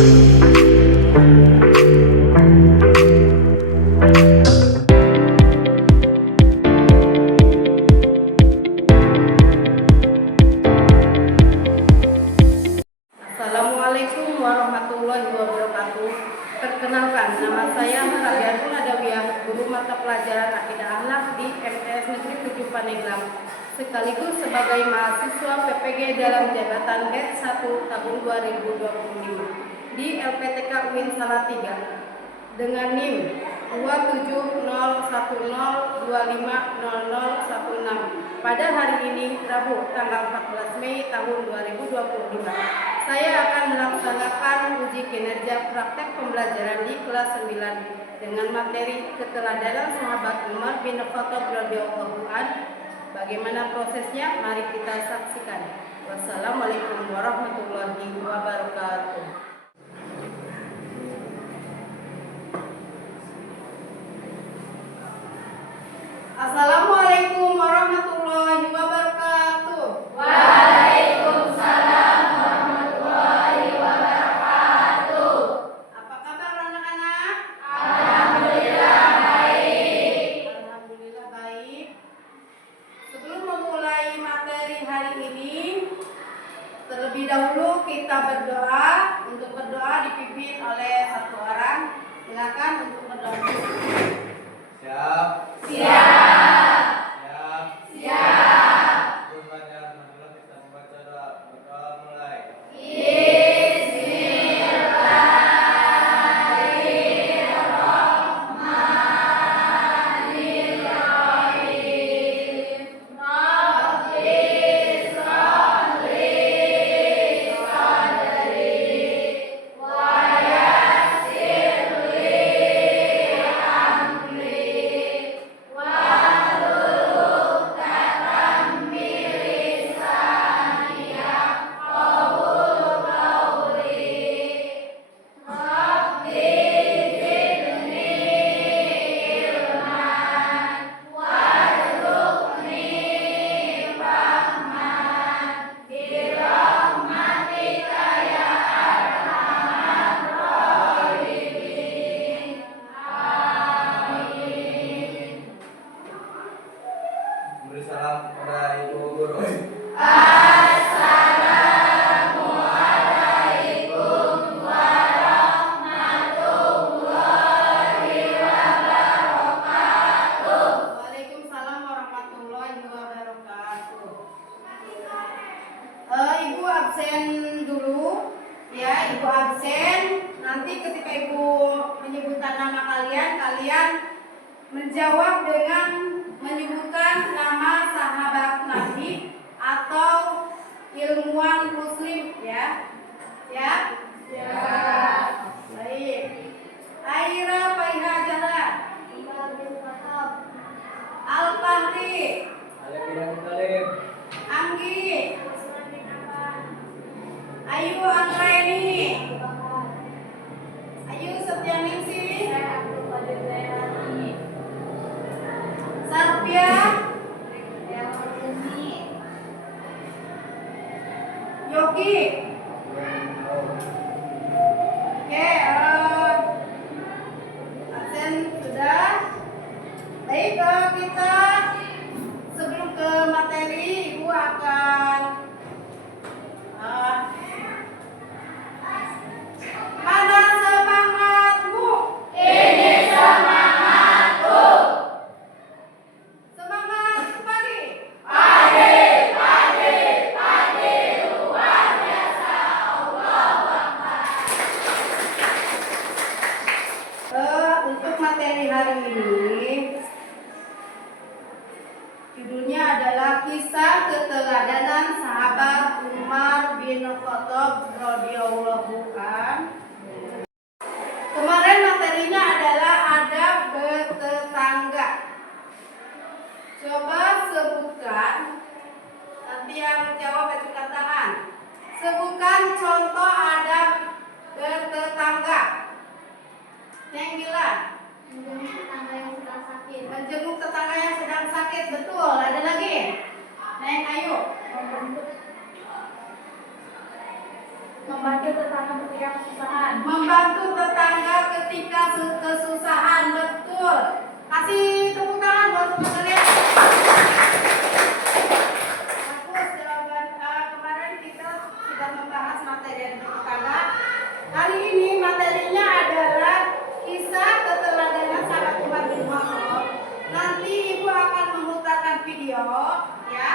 Assalamualaikum warahmatullahi wabarakatuh. Perkenalkan, nama saya Rabiatul Adawiyah, guru mata pelajaran Akidah Akhlak di MTS Negeri 7 Pandeglang, sekaligus sebagai mahasiswa PPG dalam jabatan batch 1 tahun 2025 di LPTK UIN Salatiga dengan NIM 27010250016 pada hari ini Rabu tanggal 14 Mei tahun 2025. Saya akan melaksanakan uji kinerja praktek pembelajaran di kelas 9 dengan materi keteladanan sahabat Umar bin Khattab radhiyallahu anhu. Bagaimana prosesnya? Mari kita saksikan. Wassalamualaikum warahmatullahi wabarakatuh. Assalamualaikum warahmatullahi wabarakatuh. Waalaikumsalam warahmatullahi wabarakatuh. Apa kabar anak-anak? Alhamdulillah baik. Alhamdulillah baik. Sebelum memulai materi hari ini, terlebih dahulu kita berdoa. Untuk berdoa dipimpin oleh satu orang. Silakan untuk berdoa. Siap. Siap. Siap. Siap. Sebelum belajar, marilah kita membaca doa. Berdoa mulai. Bismillahirrahmanirrahim. Rabbi sholli sadri wa yassirli amri wahlul 'uqdatam min lisani yafqahu qawli. Rabbi zidni ilman warzuqni fahman birahmatika ya arhamar rahimin. Amin. Memberi salam kepada ibu guru. Assalamualaikum warahmatullahi wabarakatuh. Waalaikumsalam warahmatullahi wabarakatuh. Ibu absen dulu, ya. Ibu absen. Nanti ketika ibu menyebutkan nama kalian, kalian menjawab dengan menyebutkan nama sahabat Nabi atau ilmuwan Muslim, ya. Siap? Siap. Baik. Aira Faiha Zahra, Al-Fahri, Alif bin Talib. Anggi, Ayu Anggraini, Ayu Setyaningsi, Sarpia, Yogi. Oke, absen sudah. Baik, kita sebelum ke materi, Ibu akan mana semangatmu? Ini semangatku. Semangat pagi. Pagi luar biasa. Allahu Akbar. Untuk materi hari ini, judulnya adalah kisah keteladanan sahabat Umar bin Khattab radhiyallahu anhu. Kemarin materinya adalah adab bertetangga. Coba sebutkan, nanti yang jawab ajukan tangan. Sebutkan contoh adab bertetangga. Neng bilang, Menjenguk tetangga yang sedang sakit. menjenguk tetangga yang sedang sakit. Betul. Ada lagi? Neng, ayo. Membantu tetangga yang kesusahan. membantu tetangga ketika kesusahan. Betul. Kasih tepuk tangan buat teman-teman. Bagus jawaban. Kemarin kita sudah membahas materi yang tetangga. Hari ini materinya adalah kisah keteladanan sahabat Umar bin Khattab. Nanti ibu akan memutarkan video, ya.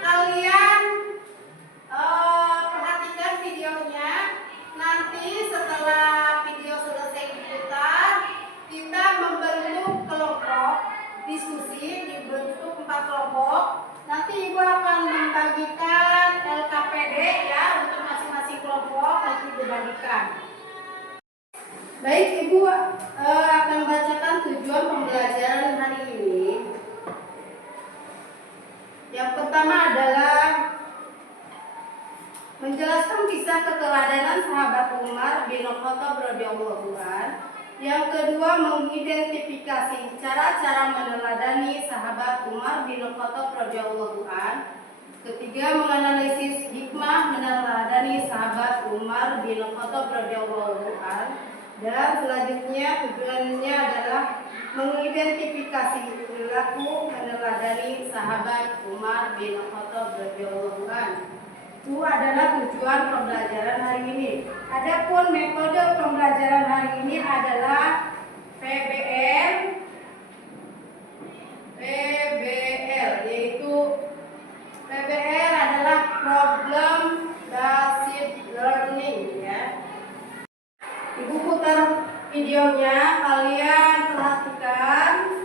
Kalian perhatikan videonya. Nanti setelah video selesai diputar, kita membentuk kelompok diskusi, dibentuk 4 kelompok. Nanti ibu akan membagikan LKPD ya untuk masing-masing kelompok, nanti dibagikan. Baik, ibu akan bacakan tujuan pembelajaran hari ini. Yang pertama adalah menjelaskan kisah keteladanan sahabat Umar bin Khattab radhiyallahu anhu. Yang kedua, mengidentifikasi cara-cara meneladani sahabat Umar bin Khattab radhiyallahu anhu. Ketiga, menganalisis hikmah meneladani sahabat Umar bin Khattab radhiyallahu anhu. Dan selanjutnya tujuannya adalah mengidentifikasi perilaku meneladani sahabat Umar bin Khattab radhiyallahu anhu. Itu adalah tujuan pembelajaran hari ini. Adapun metode pembelajaran hari ini adalah PBL, yaitu PBL adalah problem based learning ya. Ibu putar videonya, kalian perhatikan.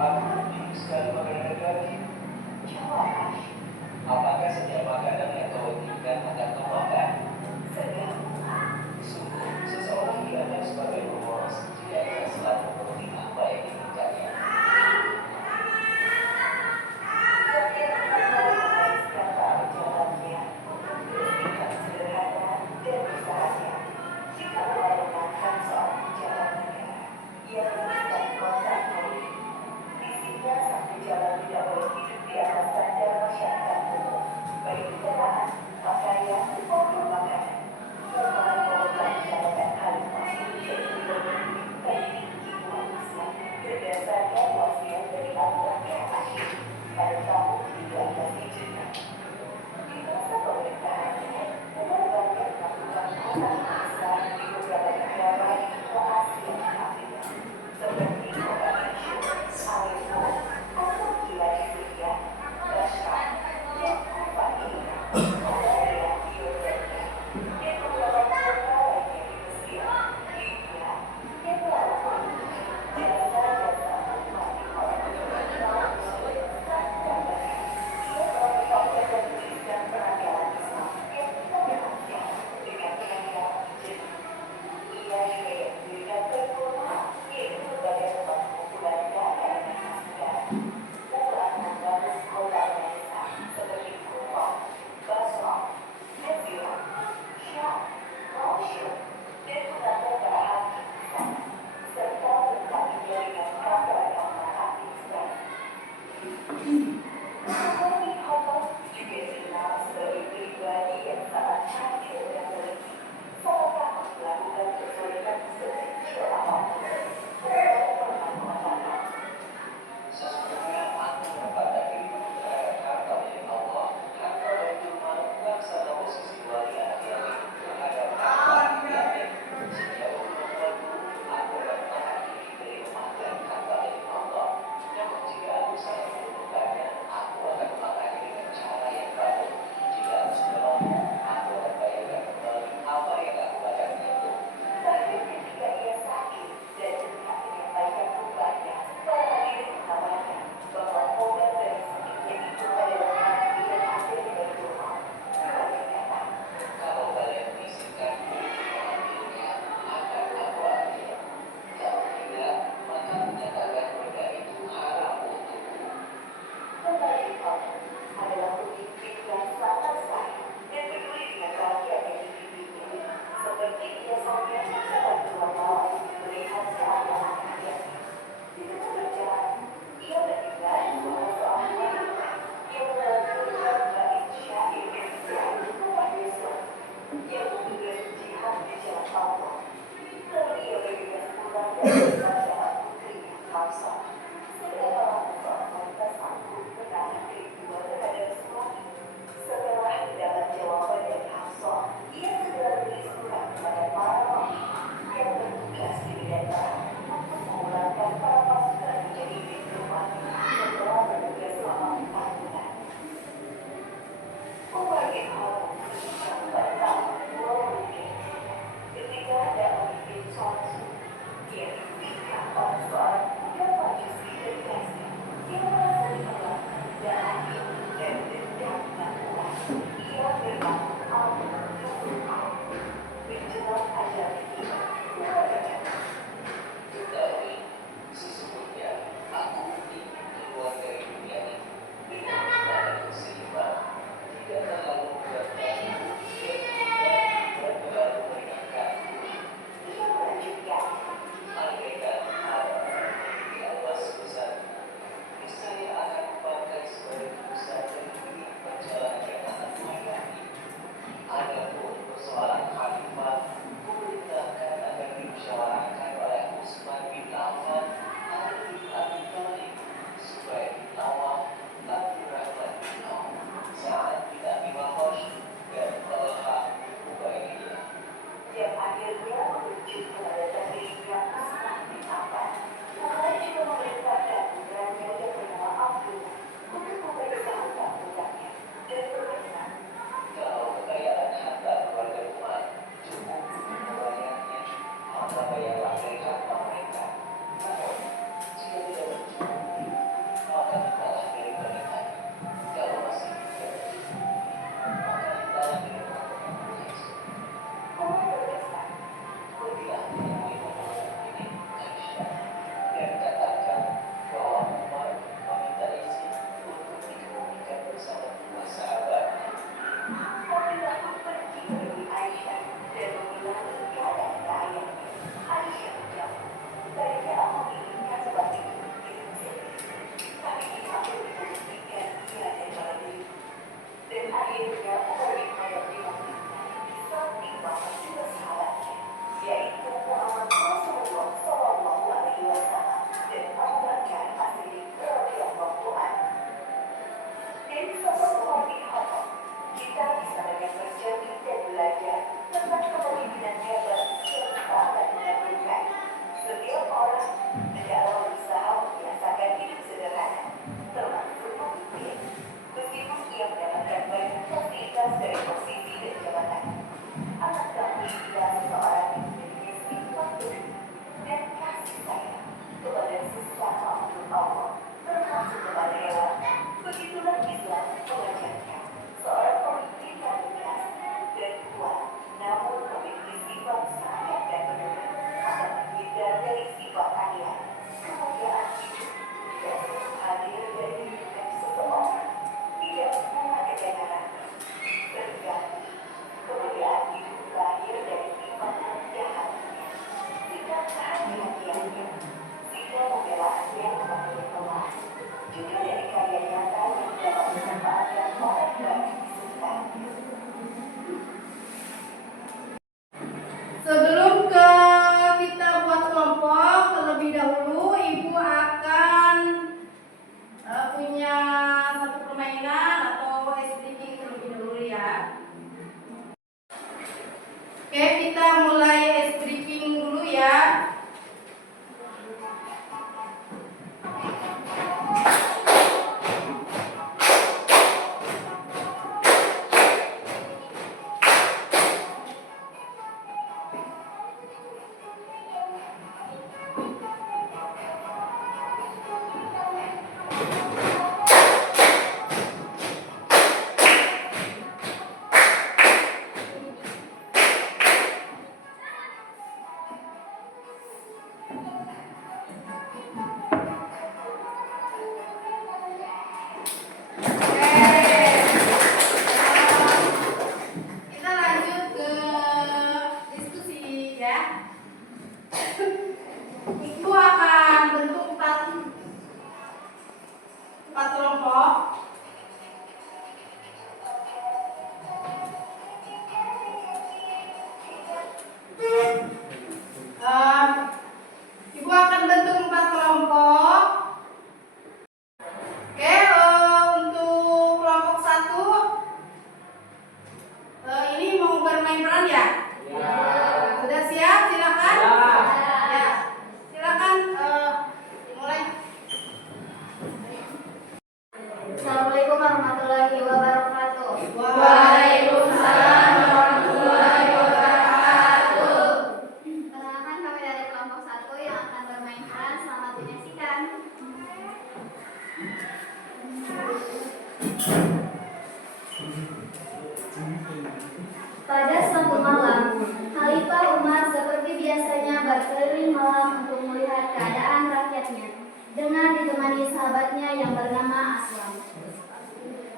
Aku bingung sekali makanan lagi. Apakah setiap makanan yang kau inginkan akan kau makan? Sungguh, seseorang dianggap sebagai boros jika ia selalu memenuhi apa yang diinginkannya. Ia bebas dari posisi dan jabatan. Akan tetapi bila seseorang yang memiliki sifat baik dan kasih sayang kepada sesama makhluk Allah, termasuk kepada hewan, begitulah Islam mengajarkan seorang pemimpin yang tegas dan kuat, namun memiliki sifat sayang dan peduli, akan terhindar dari sifat kalian, kemuliaan hidup, dan hadir dari hidup seseorang tidak pernah ketegangan, tergantung. Kemuliaan hidup lahir dari sifat kejahatannya, sikap kehati-hatiannya, sikap pembelaan yang semakin lemah, juga dari karya nyata yang dapat memanfaatkan orang bagi sekitarnya. Sebelum kita buat kelompok, terlebih dahulu Ibu akan punya satu permainan atau ice breaking terlebih dahulu ya. Oke, kita mulai ice breaking dulu ya. Kita lanjut ke diskusi ya. Ibu akan bentuk empat kelompok. Ibu akan bentuk 4 kelompok. Oke, untuk kelompok 1 ini mau bermain peran ya? Ya. Sudah siap? Silakan. Ya. Silakan mulai. Assalamualaikum warahmatullahi wabarakatuh. Waalaikumsalam warahmatullahi wabarakatuh. Perkenalkan, kami dari kelompok 1 yang akan bermain peran. Selamat menyaksikan. Pada suatu malam, Khalifah Umar seperti biasanya berkeliling malam untuk melihat keadaan rakyatnya dengan ditemani sahabatnya yang bernama Aslam.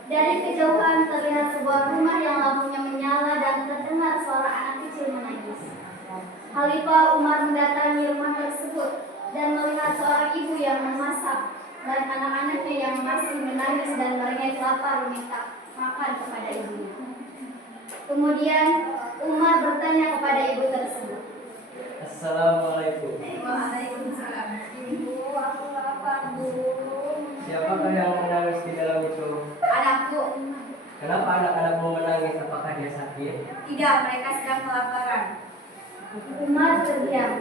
Dari kejauhan terlihat sebuah rumah yang lampunya menyala dan terdengar suara anak kecil menangis. Khalifah Umar mendatangi rumah tersebut dan melihat seorang ibu yang memasak dan anak-anaknya yang masih menangis dan merengek lapar meminta makan kepada ibunya. Kemudian Umar bertanya kepada ibu tersebut. Assalamualaikum. Waalaikumsalam. Ibu, aku lapar, Bu. Siapakah yang menangis di dalam itu? Anakku. Kenapa anak-anakmu menangis? Apakah dia sakit? Tidak, mereka sedang kelaparan. Umar terdiam.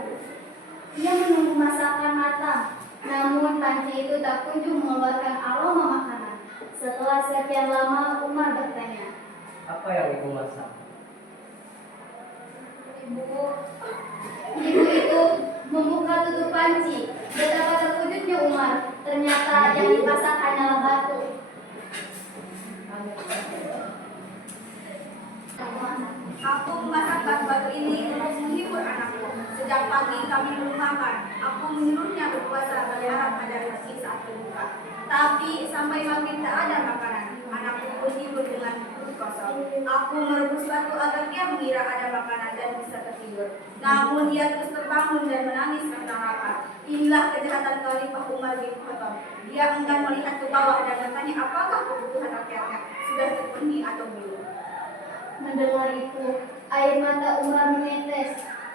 Ia menunggu masakan matang, namun panci itu tak kunjung mengeluarkan aroma makanan. Setelah sekian lama, Umar bertanya. Apa yang ibu masak? Ibu itu membuka tutup panci. Betapa terkejutnya Umar. Ternyata yang dimasak hanyalah batu. Aku memasak batu-batu ini untuk menghibur anakku. Sejak pagi kami belum makan. Aku menyuruhnya berpuasa berharap ada rezeki saat berbuka. Tapi sampai maghrib tak ada makanan. Anakku pun tidur dengan perut kosong. Aku merebus batu agar dia mengira ada makanan dan bisa tertidur. Namun dia terus terbangun dan menangis karena lapar. Inilah kejahatan Khalifah Umar bin Khattab. Dia enggan melihat ke bawah dan bertanya apakah kebutuhan rakyatnya sudah terpenuhi atau belum. Mendengar itu, air mata Umar menetes.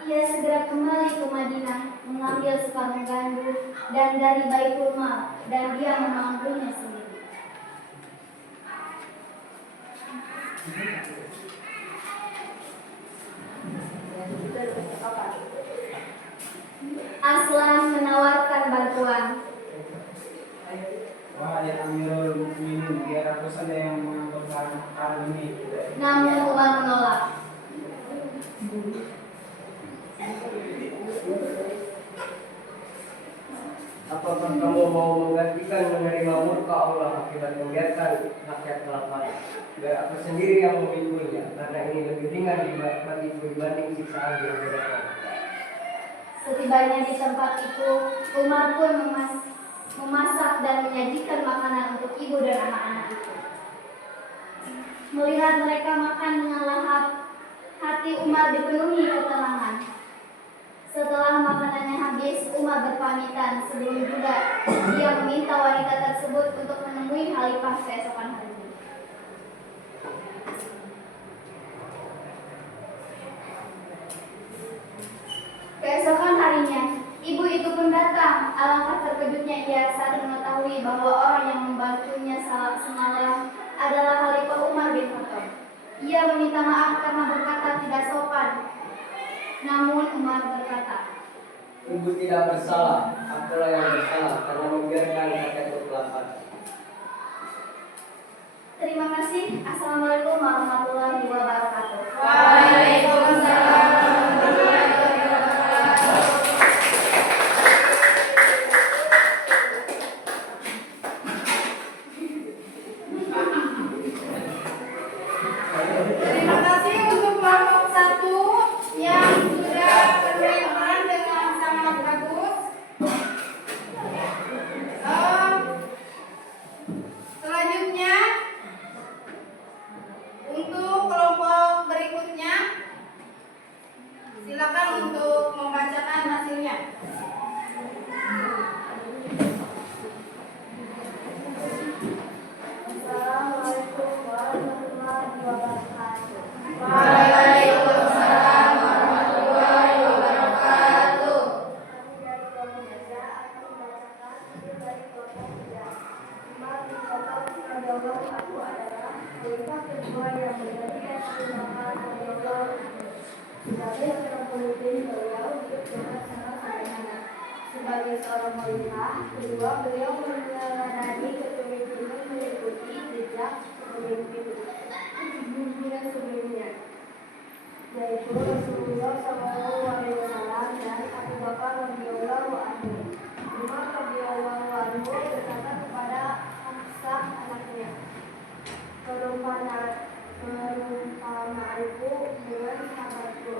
Ia segera kembali ke Madinah, mengambil sekarung gandum dan dari Baitul Mal, dan dia memanggulnya sendiri. Aslam menawarkan bantuan. Wahai Amirul Mukminin, biar aku saja yang mengabarkan perkara ini. Namun Umar menolak. Apakah kamu mau menggantikan menerima murka Allah akibat membiarkan rakyat kelaparan? Biar aku sendiri yang memikulnya, karena ini lebih ringan bagiku dibanding siksaan yang berat. Setibanya di tempat itu, Umar pun memasak dan menyajikan makanan untuk ibu dan anak-anak itu. Melihat mereka makan dengan lahap, hati Umar dipenuhi ketenangan. Setelah makanannya habis, Umar berpamitan. Sebelum juga dia meminta wanita tersebut untuk menemui khalifah keesokan harinya. Keesokan harinya, ibu itu pun datang. Alangkah terkejutnya ia saat mengetahui bahwa orang yang membantunya semalam adalah Khalifah Umar bin Khattab. Ia meminta maaf karena berkata tidak sopan. Namun Umar berkata, Ibu tidak bersalah, akulah yang bersalah karena membiarkan rakyat kelaparan. terima kasih. Assalamualaikum warahmatullahi wabarakatuh. Waalaikumsalam warahmatullahi wabarakatuh. Terima kasih untuk kelompok 1 yang sudah bermain dengan sangat bagus. Selanjutnya untuk kelompok berikutnya, silakan untuk membacakan hasilnya. Assalamualaikum warahmatullahi wabarakatuh. Waalaikumsalam warahmatullahi wabarakatuh. Kami dari kelompok kerja akan membacakan hasil dari kelompok kerja. Umar bin Khattab radhiyallahu anhu adalah khalifah kedua yang bergantian Abu Bakar radhiyallahu anhu. Sebagai seorang pemimpin, beliau hidup dengan sangat sederhana. Sebagai seorang khalifah kedua, beliau meneladani kepemimpinan mengikuti jejak pemimpinan sebelumnya, yaitu Rasulullah SAW dan Abu Bakar radhiyallahu anhu. Umar radhiyallahu anhu berkata kepada Hafsah anaknya, perumpamaanku dengan sahabatku,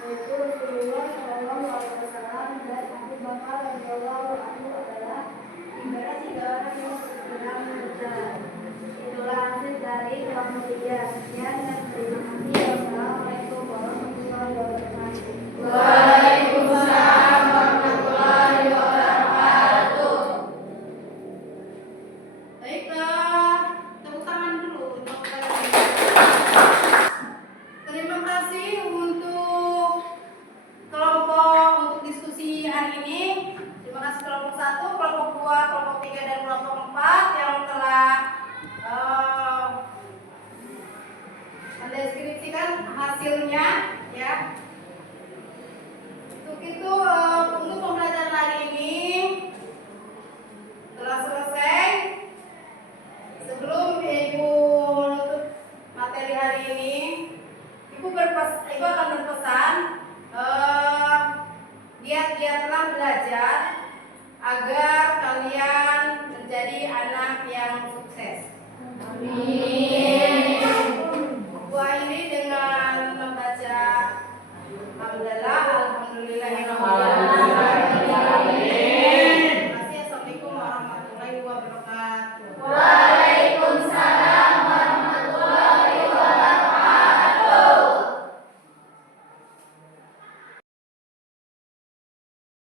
yaitu Rasulullah SAW dan Abu Bakar radhiyallahu anhu adalah ibarat tiga orang yang sedang berjalan. Itulah hasil dari kelompok tiga. Sekian dan terima kasih. Wassalamualaikum warahmatullahi wabarakatuh. Waalaikumsalam warahmatullahi wabarakatuh. Baiklah, tepuk tangan dulu untuk kalian. Terima kasih untuk kelompok untuk diskusi hari ini. Terima kasih kelompok 1, kelompok 2, kelompok 3, dan kelompok 4 yang telah mendeskripsikan hasilnya, ya. Untuk itu, untuk pembelajaran hari ini telah selesai. Sebelum Ibu menutup materi hari ini, Ibu akan berpesan, giat-giatlah belajar agar kalian menjadi anak yang sukses. Amin.